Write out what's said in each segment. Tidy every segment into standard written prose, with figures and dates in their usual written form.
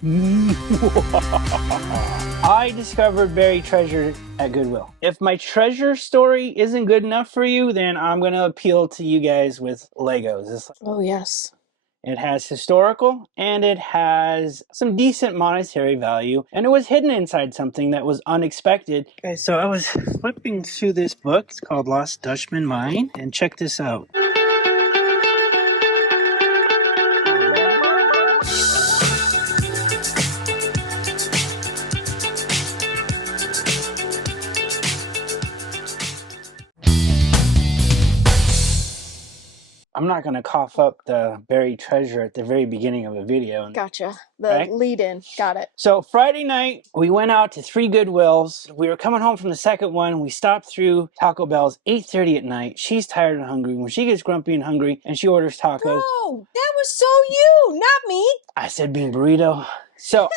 I discovered buried treasure at Goodwill. If my treasure story isn't good enough for you, then I'm going to appeal to you guys with Legos. Oh, yes. It has historical and it has some decent monetary value, and it was hidden inside something that was unexpected. Okay, so I was flipping through this book. It's called Lost Dutchman Mine, and check this out. I'm not going to cough up the buried treasure at the very beginning of a video. Gotcha. The lead in. Got it. So Friday night, we went out to 3 Goodwills. We were coming home from the second one. We stopped through Taco Bell's 8:30 at night. She's tired and hungry. When she gets grumpy and hungry and she orders tacos. No, that was so you, not me. I said bean burrito. So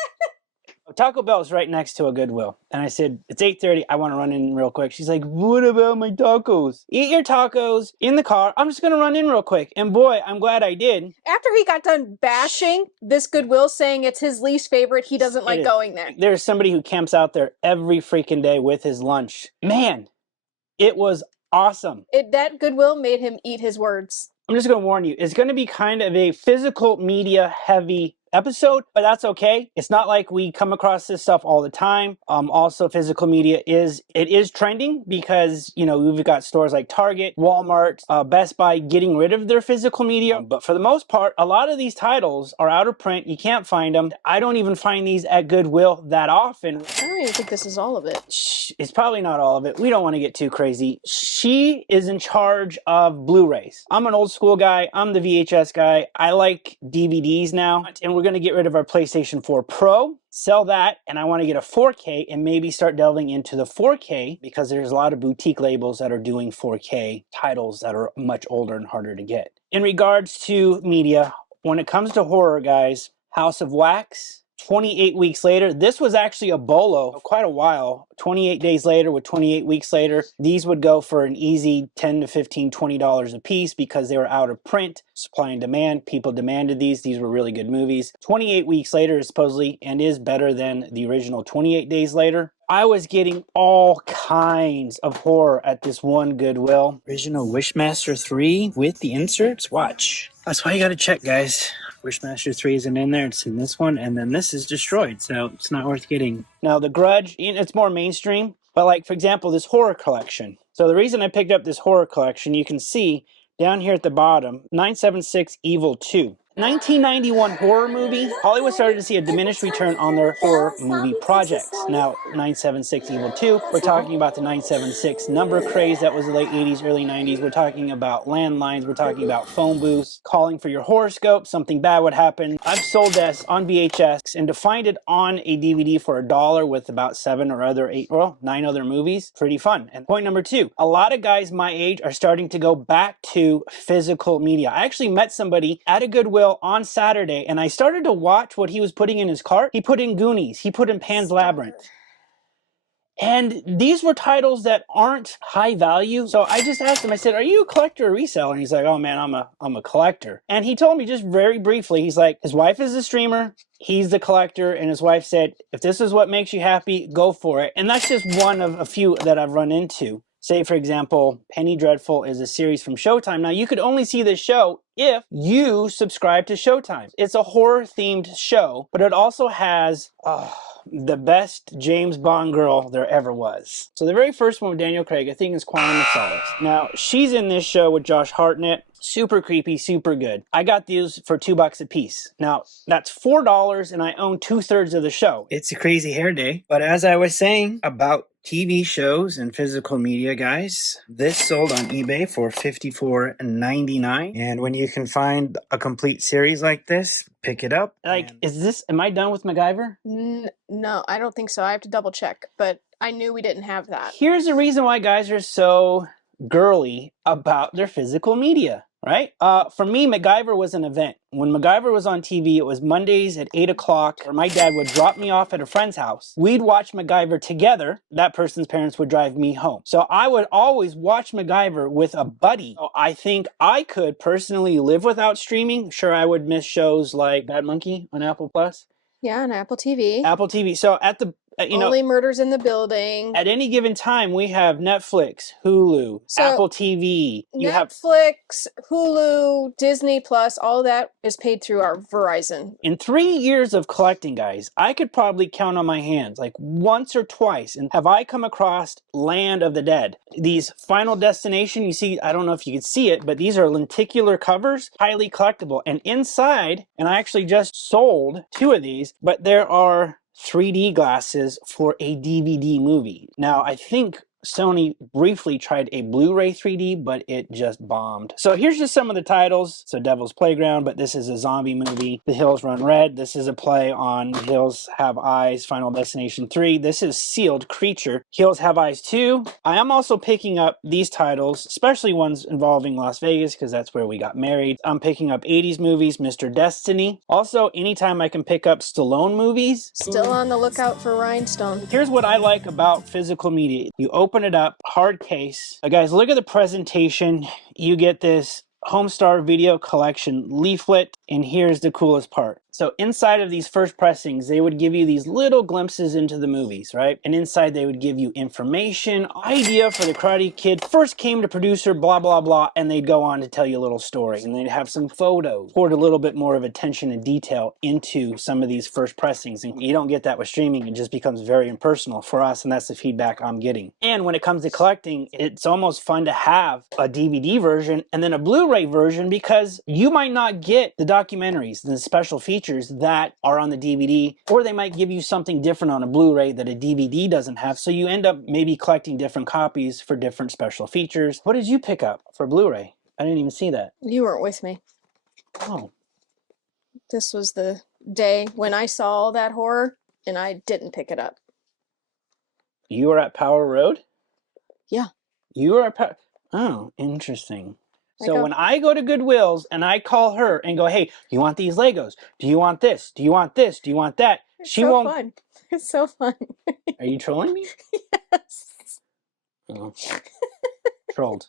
Taco Bell is right next to a Goodwill. And I said, it's 8:30. I want to run in real quick. She's like, what about my tacos? Eat your tacos in the car. I'm just going to run in real quick. And boy, I'm glad I did. After he got done bashing this Goodwill, saying it's his least favorite, he doesn't like going there. There's somebody who camps out there every freaking day with his lunch. Man, it was awesome. That Goodwill made him eat his words. I'm just going to warn you, it's going to be kind of a physical media heavy episode, but that's okay. It's not like we come across this stuff all the time. Also, physical media is trending because, you know, we've got stores like Target, Walmart, Best Buy getting rid of their physical media. But for the most part, a lot of these titles are out of print. You can't find them. I don't even find these at Goodwill that often. I don't even think this is all of it. It's probably not all of it. We don't want to get too crazy. She is in charge of Blu-rays. I'm an old school guy. I'm the VHS guy. I like DVDs now, and we're going to get rid of our PlayStation 4 Pro, sell that, and I want to get a 4K and maybe start delving into the 4K because there's a lot of boutique labels that are doing 4K titles that are much older and harder to get. In regards to media, when it comes to horror, guys, House of Wax, 28 weeks later. This was actually a bolo quite a while. 28 days later with 28 weeks later. These would go for an easy $10 to $15, $20 a piece because they were out of print. Supply and demand. People demanded these. These were really good movies. 28 weeks later is supposedly and is better than the original 28 days later. I was getting all kinds of horror at this one Goodwill. Original Wishmaster 3 with the inserts. Watch. That's why you gotta check, guys. Wishmaster 3 isn't in there, it's in this one, and then this is destroyed, so it's not worth getting. Now, The Grudge, it's more mainstream, but like, for example, this horror collection. So the reason I picked up this horror collection, you can see down here at the bottom, 976 Evil 2. 1991 horror movie. Hollywood started to see a diminished return on their horror movie projects. Now, 976 Evil 2, we're talking about the 976 number craze that was the late 80s, early 90s. We're talking about landlines. We're talking about phone booths, calling for your horoscope. Something bad would happen. I've sold this on VHS and to find it on a DVD for $1 with about 9 other movies. Pretty fun. And point number 2, a lot of guys my age are starting to go back to physical media. I actually met somebody at a Goodwill on Saturday, and I started to watch what he was putting in his cart. He put in Goonies. He put in Pan's Labyrinth. And these were titles that aren't high value. So I just asked him, I said, are you a collector or reseller? And he's like, oh man, I'm a collector. And he told me just very briefly, he's like, his wife is a streamer, he's the collector, and his wife said, if this is what makes you happy, go for it. And that's just one of a few that I've run into. Say, for example, Penny Dreadful is a series from Showtime. Now, you could only see this show if you subscribe to Showtime. It's a horror-themed show, but it also has the best James Bond girl there ever was. So the very first one with Daniel Craig, I think, is Quantum of Solace. Now, she's in this show with Josh Hartnett. Super creepy, super good. I got these for $2 a piece. Now, that's $4 and I own 2/3 of the show. It's a crazy hair day. But as I was saying about TV shows and physical media, guys, this sold on eBay for $54.99. And when you can find a complete series like this, pick it up. Like, am I done with MacGyver? No, I don't think so. I have to double check, but I knew we didn't have that. Here's the reason why guys are so girly about their physical media. Right? For me, MacGyver was an event. When MacGyver was on TV, it was Mondays at 8 o'clock, or my dad would drop me off at a friend's house. We'd watch MacGyver together. That person's parents would drive me home. So I would always watch MacGyver with a buddy. So I think I could personally live without streaming. Sure, I would miss shows like Bad Monkey on Apple Plus. Yeah, and Apple TV. Apple TV. So at the Only Murders in the Building. At any given time, we have Netflix, Hulu, Apple TV. Netflix, Hulu, Disney Plus, all that is paid through our Verizon. In 3 years of collecting, guys, I could probably count on my hands, like once or twice, and have I come across Land of the Dead. These Final Destination, you see, I don't know if you can see it, but these are lenticular covers, highly collectible. And inside, and I actually just sold 2 of these, but there are 3D glasses for a DVD movie. Now, I think Sony briefly tried a Blu-ray 3D, but it just bombed. So here's just some of the titles. So Devil's Playground, but this is a zombie movie. The Hills Run Red. This is a play on Hills Have Eyes, Final Destination 3. This is Sealed Creature. Hills Have Eyes 2. I am also picking up these titles, especially ones involving Las Vegas, because that's where we got married. I'm picking up 80s movies, Mr. Destiny. Also, anytime I can pick up Stallone movies. Still on the lookout for Rhinestone. Here's what I like about physical media. You open it up, hard case. Guys, look at the presentation. You get this Homestar Video Collection leaflet, and here's the coolest part. So inside of these first pressings, they would give you these little glimpses into the movies, right? And inside they would give you information, idea for the Karate Kid, first came to producer, blah, blah, blah, and they'd go on to tell you a little story. And they'd have some photos, poured a little bit more of attention and detail into some of these first pressings. And you don't get that with streaming. It just becomes very impersonal for us, and that's the feedback I'm getting. And when it comes to collecting, it's almost fun to have a DVD version and then a Blu-ray version, because you might not get the documentaries, the special features that are on the DVD, or they might give you something different on a Blu-ray that a DVD doesn't have, so you end up maybe collecting different copies for different special features. What did you pick up for Blu-ray? I didn't even see that. You weren't with me. Oh. This was the day when I saw all that horror, and I didn't pick it up. You were at Power Road? Yeah. You were at Power... Oh, interesting. So when I go to Goodwill's and I call her and go, hey, do you want these Legos? Do you want this? Do you want this? Do you want that? She won't... Fun. It's so fun. Are you trolling me? Yes. Oh. Trolled.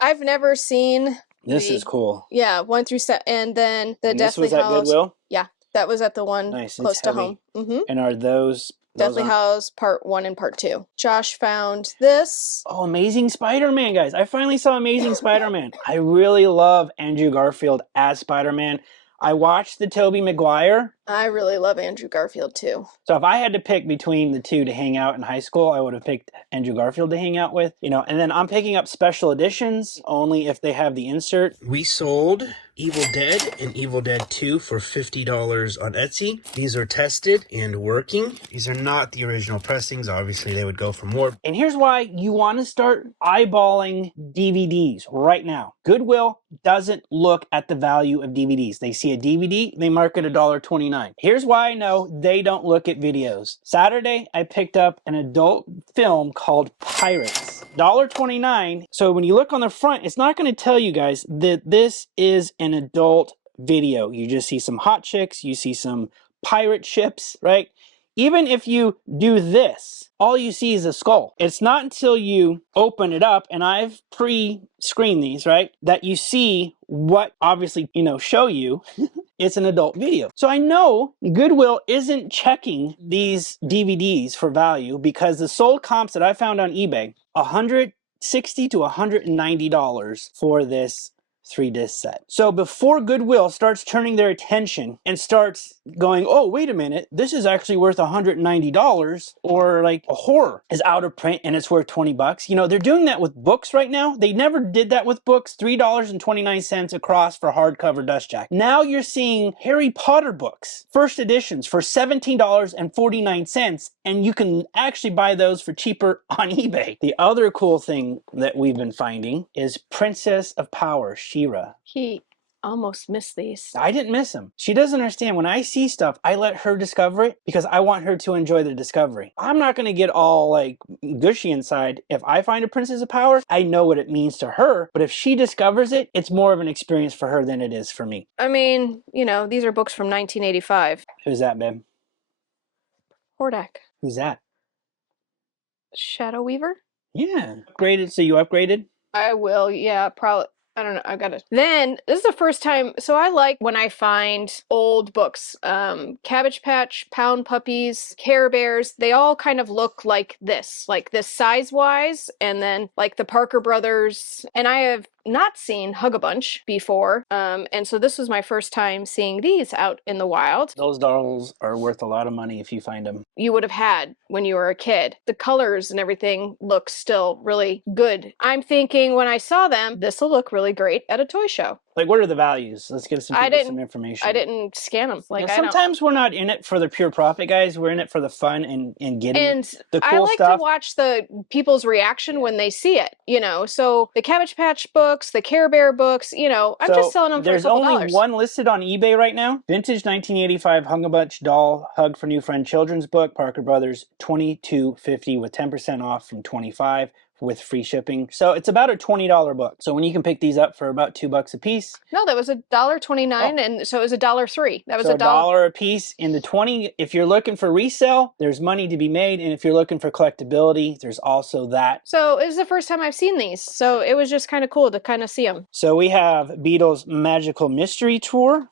I've never seen... This is cool. Yeah, 1 through 7, and then the Deathly Hallows. This was at Goodwill? Yeah, that was at the one close to home. And are those... Deathly Hallows Part 1 and Part 2. Josh found this. Oh, Amazing Spider-Man, guys. I finally saw Amazing Spider-Man. I really love Andrew Garfield as Spider-Man. I watched the Tobey Maguire. I really love Andrew Garfield too. So if I had to pick between the two to hang out in high school, I would have picked Andrew Garfield to hang out with. You know, and then I'm picking up special editions only if they have the insert. We sold Evil Dead and Evil Dead 2 for $50 on Etsy. These are tested and working. These are not the original pressings. Obviously, they would go for more. And here's why you want to start eyeballing DVDs right now. Goodwill doesn't look at the value of DVDs. They see a DVD, they mark it $1.29. Here's why I know they don't look at videos. Saturday, I picked up an adult film called Pirates. $1.29. So when you look on the front, it's not going to tell you guys that this is an adult video. You just see some hot chicks, you see some pirate ships, right? Even if you do this, all you see is a skull. It's not until you open it up, and I've pre-screened these, right, that you see what obviously, show you it's an adult video. So I know Goodwill isn't checking these DVDs for value, because the sold comps that I found on eBay, $160 to $190 for this 3-disc set. So before Goodwill starts turning their attention and starts going, oh, wait a minute, this is actually worth $190, or like a horror is out of print and it's worth $20. They're doing that with books right now. They never did that with books. $3.29 across for hardcover dust jack. Now you're seeing Harry Potter books, first editions, for $17.49, and you can actually buy those for cheaper on eBay. The other cool thing that we've been finding is Princess of Power, She-Ra. He almost missed these. I didn't miss them. She doesn't understand. When I see stuff, I let her discover it because I want her to enjoy the discovery. I'm not going to get all like gushy inside. If I find a Princess of Power, I know what it means to her. But if she discovers it, it's more of an experience for her than it is for me. I mean, these are books from 1985. Who's that, babe? Hordak. Who's that? Shadow Weaver? Yeah. Upgraded. So you upgraded? I will, yeah, probably. I don't know. I got it. Then this is the first time. So I like when I find old books. Cabbage Patch, Pound Puppies, Care Bears. They all kind of look like this size wise, and then like the Parker Brothers. And I have not seen Hug a Bunch before. And so this was my first time seeing these out in the wild. Those dolls are worth a lot of money if you find them. You would have had when you were a kid. The colors and everything look still really good. I'm thinking when I saw them, this will look really great at a toy show. Like, what are the values? Let's give some people some information. I didn't scan them. Like, yeah, sometimes we're not in it for the pure profit, guys. We're in it for the fun and getting the cool I like stuff. to watch the people's reaction when they see it, you know. So the Cabbage Patch books, the Care Bear books, you know, I'm just selling them for a couple dollars. There's only one listed on eBay right now. Vintage 1985 Hug a Bunch doll Hug for New Friend children's book, Parker Brothers, $22.50 with 10% off from $25 with free shipping. So it's about a $20 book. So when you can pick these up for about $2 a piece. No, that was $1.29, and so it was $1.03. That was so $1 a piece. In the 20, if you're looking for resale, there's money to be made, and if you're looking for collectability, there's also that. So it was the first time I've seen these, so it was just kind of cool to kind of see them. So we have Beatles Magical Mystery Tour.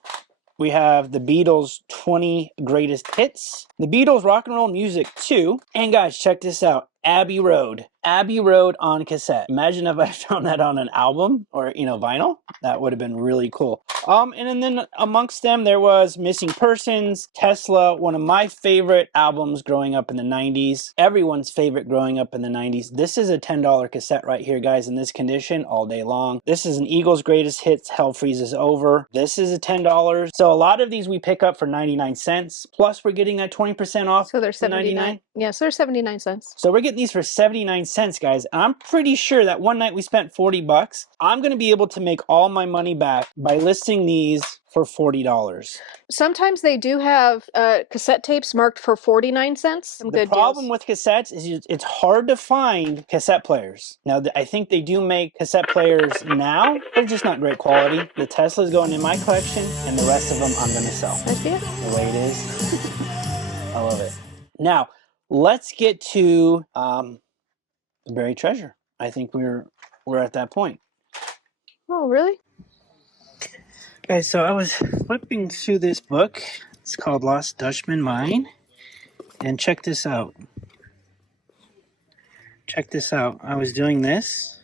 We have the Beatles 20 Greatest Hits, the Beatles Rock and Roll Music 2, and guys, check this out, Abbey Road. Abbey Road on cassette. Imagine if I found that on an album or, you know, vinyl. That would have been really cool. And then amongst them, there was Missing Persons, Tesla, one of my favorite albums growing up in the 90s. Everyone's favorite growing up in the 90s. This is a $10 cassette right here, guys, in this condition all day long. This is an Eagles Greatest Hits, Hell Freezes Over. This is a $10. So a lot of these we pick up for 99 cents. Plus, we're getting that 20% off. So they're 79. Yeah, so they're 79 cents. So we're getting these for 79 cents, guys. And I'm pretty sure that one night we spent $40. I'm going to be able to make all my money back by listing these for $40. Sometimes they do have cassette tapes marked for 49 cents. Some the good problem deals. with cassettes is it's hard to find cassette players. Now, I think they do make cassette players now. They're just not great quality. The Tesla's going in my collection, and the rest of them I'm going to sell. I see it. The way it is. I love it. Now, let's get to the buried treasure. I think we're at that point. Oh, really? Guys, so I was flipping through this book. It's called Lost Dutchman Mine. And check this out. Check this out. I was doing this.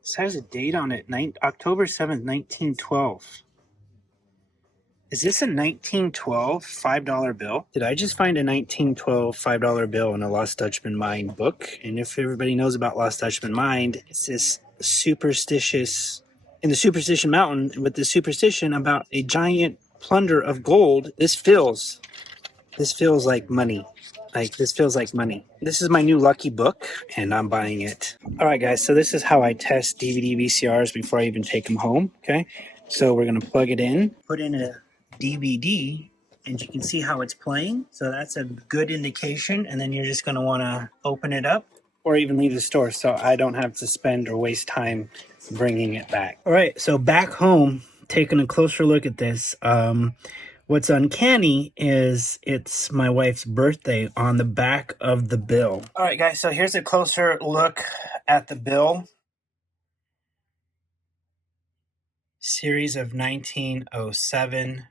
This has a date on it, October 7th, 1912. Is this a 1912 $5 bill? Did I just find a 1912 $5 bill in a Lost Dutchman Mine book? And if everybody knows about Lost Dutchman Mine, it's this superstitious, in the Superstition Mountain, with the superstition about a giant plunder of gold. This feels like money. This feels like money. This is my new lucky book, and I'm buying it. All right, guys, so this is how I test DVD VCRs before I even take them home, okay? So we're going to plug it in, put in a DVD, and you can see how it's playing. So that's a good indication, and then you're just going to want to open it up or even leave the store so I don't have to spend or waste time bringing it back. All right, so back home, taking a closer look at this, what's uncanny is it's my wife's birthday on the back of the bill. All right, guys, so here's a closer look at the bill. Series of 1907.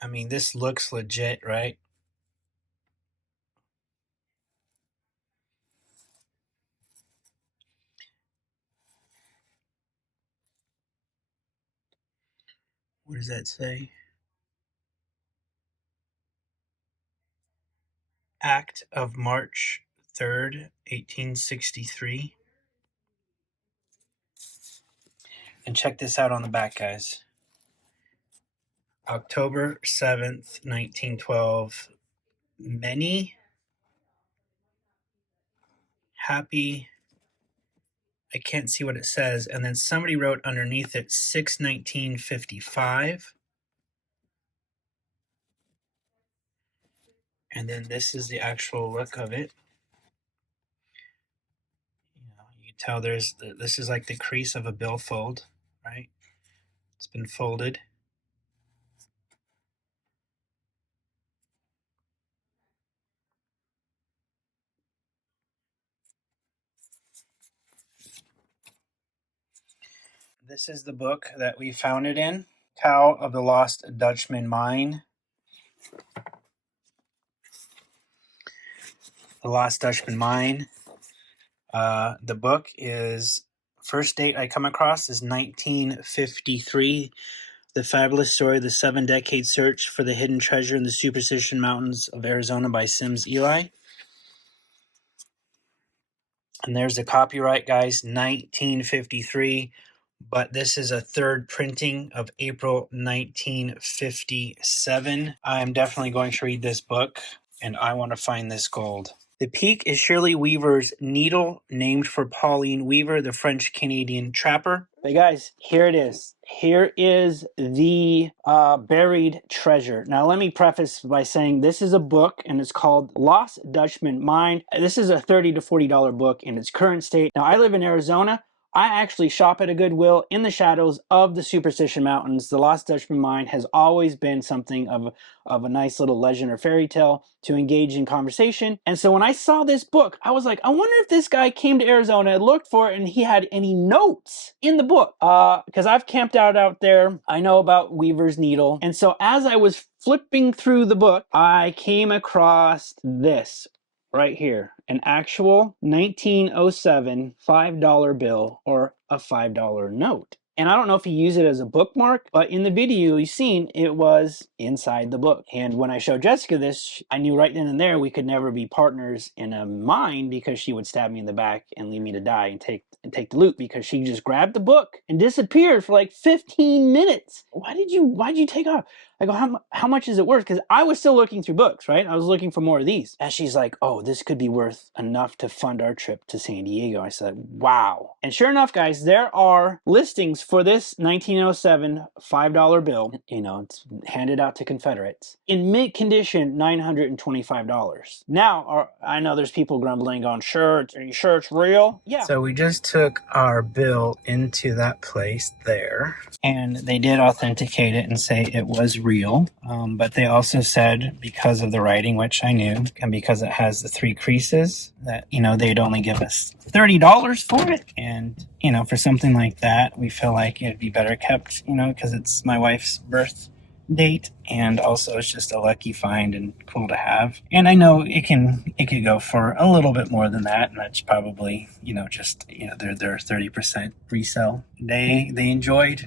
I mean, this looks legit, right? What does that say? Act of March 3rd, 1863. And check this out on the back, guys. October 7th, 1912. Many happy, I can't see what it says. And then somebody wrote underneath it 6/1955. And then this is the actual look of it. You can tell this is like the crease of a billfold, right? It's been folded. This is the book that we found it in. Tale of the Lost Dutchman Mine. The Lost Dutchman Mine. The book is, first date I come across is 1953. The Fabulous Story of the 7-Decade Search for the Hidden Treasure in the Superstition Mountains of Arizona by Sims Eli. And there's the copyright, guys, 1953. But this is a third printing of April 1957. I'm definitely going to read this book, and I want to find this gold. The peak is Shirley Weaver's needle, named for Pauline Weaver, the French-Canadian trapper. But guys, here it is. Here is the buried treasure. Now, let me preface by saying this is a book, and it's called Lost Dutchman Mine. This is a $30 to $40 book in its current state. Now, I live in Arizona. I actually shop at a Goodwill in the shadows of the Superstition Mountains. The Lost Dutchman Mine has always been something of a nice little legend or fairy tale to engage in conversation. And so when I saw this book, I was like, I wonder if this guy came to Arizona and looked for it and he had any notes in the book. Because I've camped out there. I know about Weaver's Needle. And so as I was flipping through the book, I came across this right here, an actual 1907 $5 bill or a $5 note. And I don't know if he used it as a bookmark, but in the video you've seen, it was inside the book. And when I showed Jessica this, I knew right then and there we could never be partners in a mine, because she would stab me in the back and leave me to die and take the loot, because she just grabbed the book and disappeared for like 15 minutes. Why'd you take off? I go, how much is it worth? Because I was still looking through books, right? I was looking for more of these. And she's like, oh, this could be worth enough to fund our trip to San Diego. I said, wow. And sure enough, guys, there are listings for this 1907 $5 bill. You know, it's handed out to Confederates. In mint condition, $925. Now, I know there's people grumbling on, are you sure it's real? Yeah. So we just took our bill into that place there, and they did authenticate it and say it was real. But they also said, because of the writing, which I knew, and because it has the 3 creases, that, you know, they'd only give us $30 for it. And, you know, for something like that, we feel like it'd be better kept, you know, because it's my wife's birth date, and also it's just a lucky find and cool to have. And I know it could go for a little bit more than that, and that's probably, you know, just, you know, their 30% resale. They enjoyed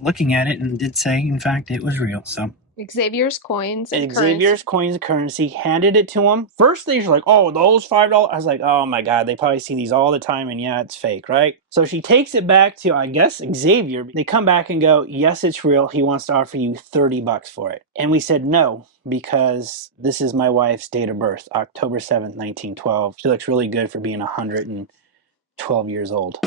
looking at it and did say, in fact, it was real. So Xavier's coins and Xavier's coins and currency, handed it to him. First they were like, oh, those $5. I was like, oh my god, they probably see these all the time, and yeah, it's fake, right? So she takes it back to, I guess, Xavier. They come back and go, yes, it's real. He wants to offer you $30 for it. And we said no, because this is my wife's date of birth, October 7th, 1912. She looks really good for being 112 years old,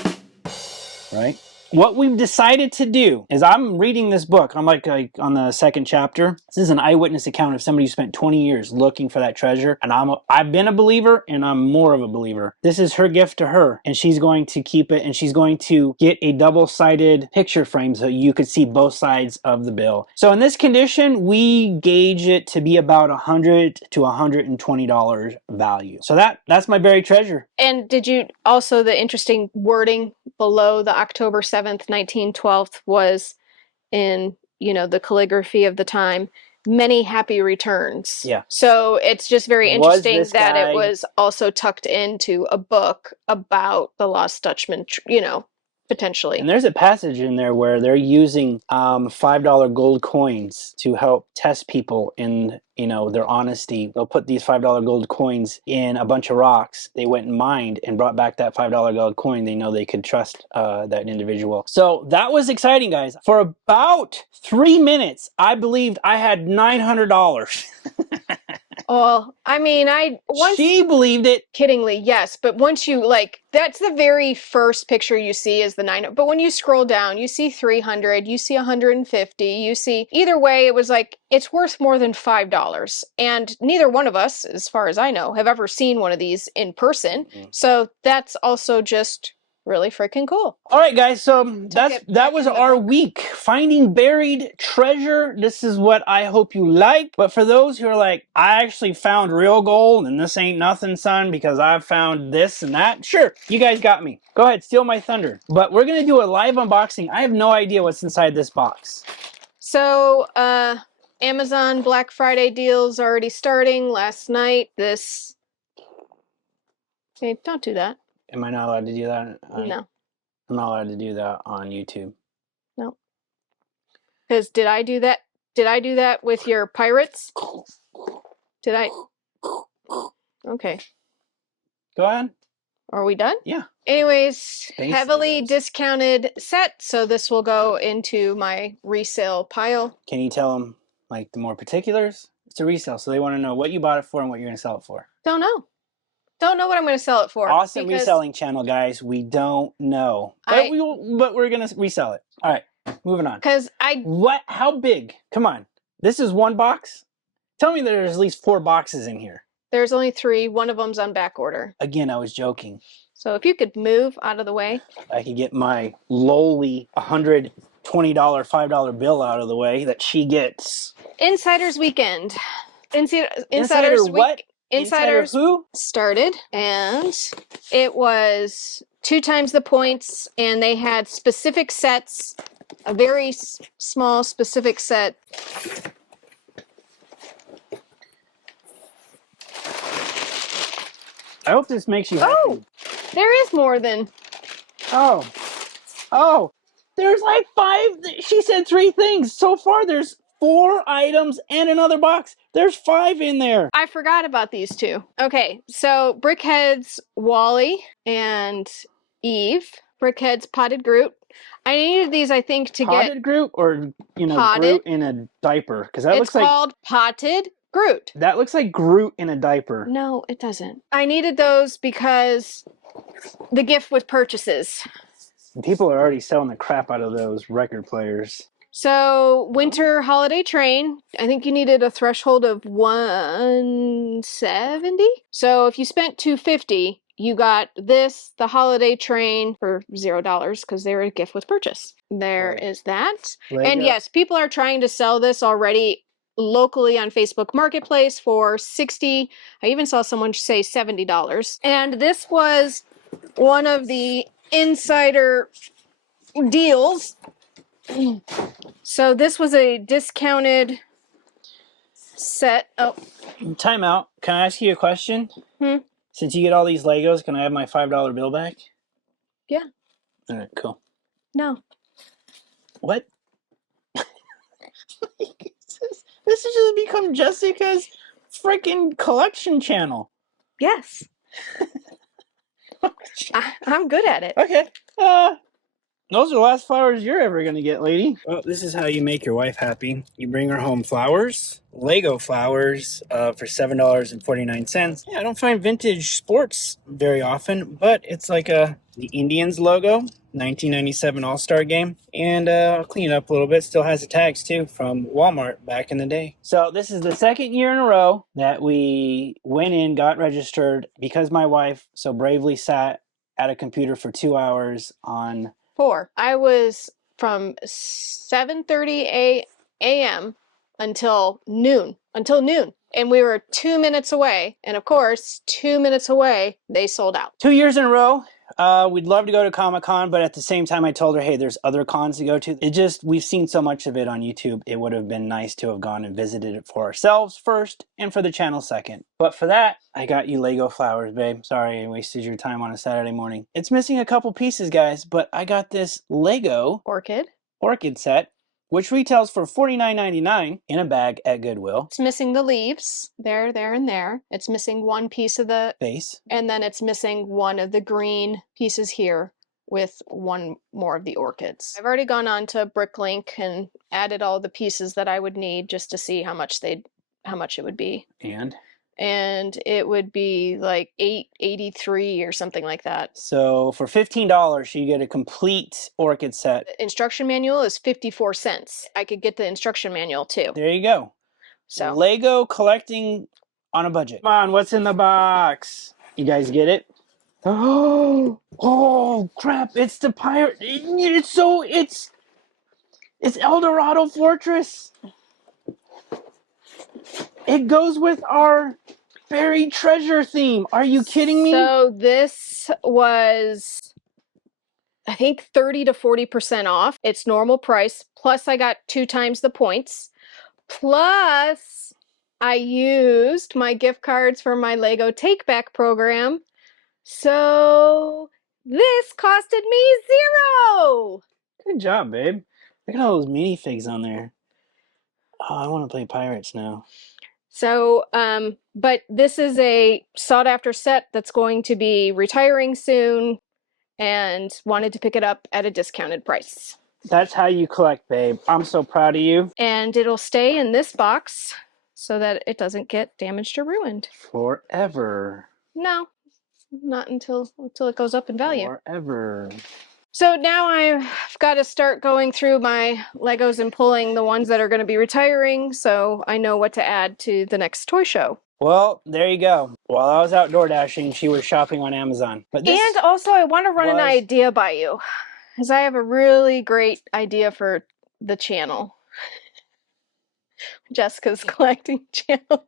right? What we've decided to do is, I'm reading this book. I'm like on the second chapter. This is an eyewitness account of somebody who spent 20 years looking for that treasure. And I've been a believer, and I'm more of a believer. This is her gift to her, and she's going to keep it, and she's going to get a double-sided picture frame so you could see both sides of the bill. So in this condition, we gauge it to be about $100 to $120 value. So that's my buried treasure. And did you also, the interesting wording below the October 7th, 1912 was, in, you know, the calligraphy of the time, many happy returns. Yeah. So it's just very interesting that it was also tucked into a book about the Lost Dutchman, you know, potentially. And there's a passage in there where they're using $5 gold coins to help test people in, you know, their honesty. They'll put these $5 gold coins in a bunch of rocks. They went and mined and brought back that $5 gold coin. They know they could trust that individual. So that was exciting, guys. For about 3 minutes, I believed I had $900. Well, I mean, she believed it. Kiddingly, yes. But once you, like, that's the very first picture you see is the 9. But when you scroll down, you see 300, you see 150, you see, either way, it was like, it's worth more than $5. And neither one of us, as far as I know, have ever seen one of these in person. Mm-hmm. So that's also just really freaking cool. All right, guys, so that was our week. Finding buried treasure. This is what I hope you like. But for those who are like, I actually found real gold and this ain't nothing, son, because I've found this and that. Sure, you guys got me. Go ahead, steal my thunder. But we're going to do a live unboxing. I have no idea what's inside this box. So, Amazon Black Friday deals already starting last night. Hey, don't do that. Am I not allowed to do that? No. I'm not allowed to do that on YouTube. No. Because did I do that? Did I do that with your pirates? Did I? Okay. Go ahead. Are we done? Yeah. Anyways, heavily discounted set. So this will go into my resale pile. Can you tell them like the more particulars? It's a resale, so they want to know what you bought it for and what you're going to sell it for. Don't know. Don't know what I'm going to sell it for. Awesome reselling channel, guys. We don't know, but we're going to resell it. All right, moving on. Because how big? Come on. This is one box? Tell me there's at least 4 boxes in here. There's only 3. One of them's on back order. Again, I was joking. So if you could move out of the way. I could get my lowly $120 $5 bill out of the way that she gets. Insiders Weekend. Insider what? Insiders who? Started, and it was 2 times the points, and they had specific sets, a very small specific set. I hope this makes you happy. Oh, there is more than. Oh, there's like 5. She said 3 things. So far, there's 4 items and another box. There's 5 in there. I forgot about these 2. Okay, so Brickhead's Wally and Eve. Brickhead's Potted Groot. I needed these, I think, to Potted get Groot, or Groot in a diaper, because that looks like it's called Potted Groot. That looks like Groot in a diaper. No, it doesn't. I needed those because the gift with purchases. People are already selling the crap out of those record players. So, Winter Holiday Train, I think you needed a threshold of 170. So, if you spent $250, you got this, the Holiday Train, for $0 because they were a gift with purchase. There is that. Lego. And yes, people are trying to sell this already locally on Facebook Marketplace for $60. I even saw someone say $70. And this was one of the insider deals. So this was a discounted set. Oh, time out. Can I ask you a question? Since you get all these Legos, can I have my $5 bill back? Yeah. All right, cool. No. What? This has just become Jessica's freaking collection channel. Yes. I'm good at it. Okay. Those are the last flowers you're ever going to get, lady. Well, this is how you make your wife happy. You bring her home flowers, Lego flowers, for $7.49. Yeah, I don't find vintage sports very often, but it's like the Indians logo, 1997 All-Star game. And I'll clean it up a little bit. Still has the tags, too, from Walmart back in the day. So this is the 2nd year in a row that we went in, got registered, because my wife so bravely sat at a computer for 2 hours on... 4. I was from 7:30 a.m. until noon. And we were 2 minutes away. And of course, 2 minutes away, they sold out. 2 years in a row. We'd love to go to Comic-Con, but at the same time, I told her, hey, there's other cons to go to. We've seen so much of it on YouTube. It would have been nice to have gone and visited it for ourselves first and for the channel second. But for that, I got you Lego flowers, babe. Sorry I wasted your time on a Saturday morning. It's missing a couple pieces, guys, but I got this Lego orchid set, which retails for $49.99 in a bag at Goodwill. It's missing the leaves, there, and there. It's missing one piece of the base. And then it's missing one of the green pieces here with one more of the orchids. I've already gone on to Bricklink and added all the pieces that I would need just to see how much it would be. And it would be like $8.83 or something like that. So for $15, you get a complete orchid set. The instruction manual is 54 cents. I could get the instruction manual too. There you go. So Lego collecting on a budget. Come on, what's in the box? You guys get it? Oh crap! It's the pirate. It's El Dorado Fortress. It goes with our buried treasure theme. Are you kidding me? So this was, I think, 30 to 40% off its normal price. Plus, I got 2 times the points. Plus, I used my gift cards for my Lego Take Back program. So this costed me 0. Good job, babe. Look at all those minifigs on there. Oh, I want to play pirates now. So, but this is a sought after set that's going to be retiring soon and wanted to pick it up at a discounted price. That's how you collect, babe. I'm so proud of you. And it'll stay in this box so that it doesn't get damaged or ruined. Forever. No, not until it goes up in value. Forever. So now I've got to start going through my Legos and pulling the ones that are going to be retiring so I know what to add to the next toy show. Well, there you go. While I was out door dashing, she was shopping on Amazon. But this And also, I want to run an idea by you, because I have a really great idea for the channel. Jessica's collecting channel.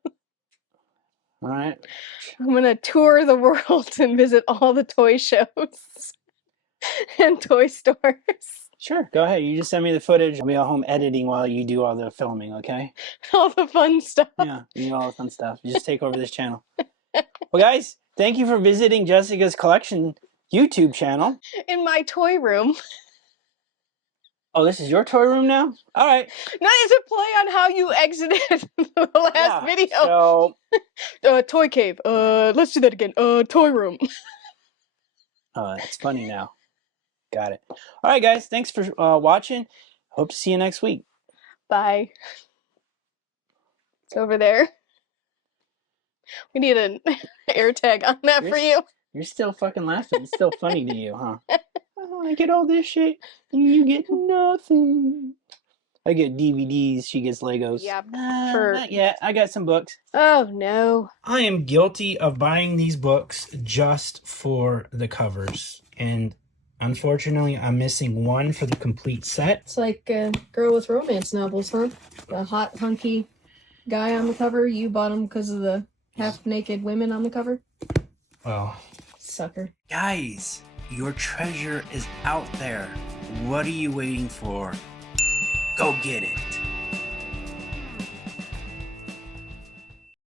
All right. I'm going to tour the world and visit all the toy shows and toy stores. Sure, go ahead. You just send me the footage. I'll be at home editing while you do all the filming, okay? All the fun stuff. Yeah, you do all the fun stuff. You just take over this channel. Well, guys, thank you for visiting Jessica's Collection YouTube channel. In my toy room. Oh, this is your toy room now? All right. No, it's a play on how you exited the last video. So, toy cave. Let's do that again. Toy room. it's funny now. Got it. All right, guys. Thanks for watching. Hope to see you next week. Bye. It's over there. We need an air tag on that for you. You're still fucking laughing. It's still funny to you, huh? I get all this shit and you get nothing. I get DVDs. She gets Legos. Yeah. Not yet. I got some books. Oh, no. I am guilty of buying these books just for the covers. And unfortunately, I'm missing one for the complete set. It's like a girl with romance novels, huh? The hot, hunky guy on the cover. You bought them because of the half-naked women on the cover? Well, sucker. Guys, your treasure is out there. What are you waiting for? Go get it.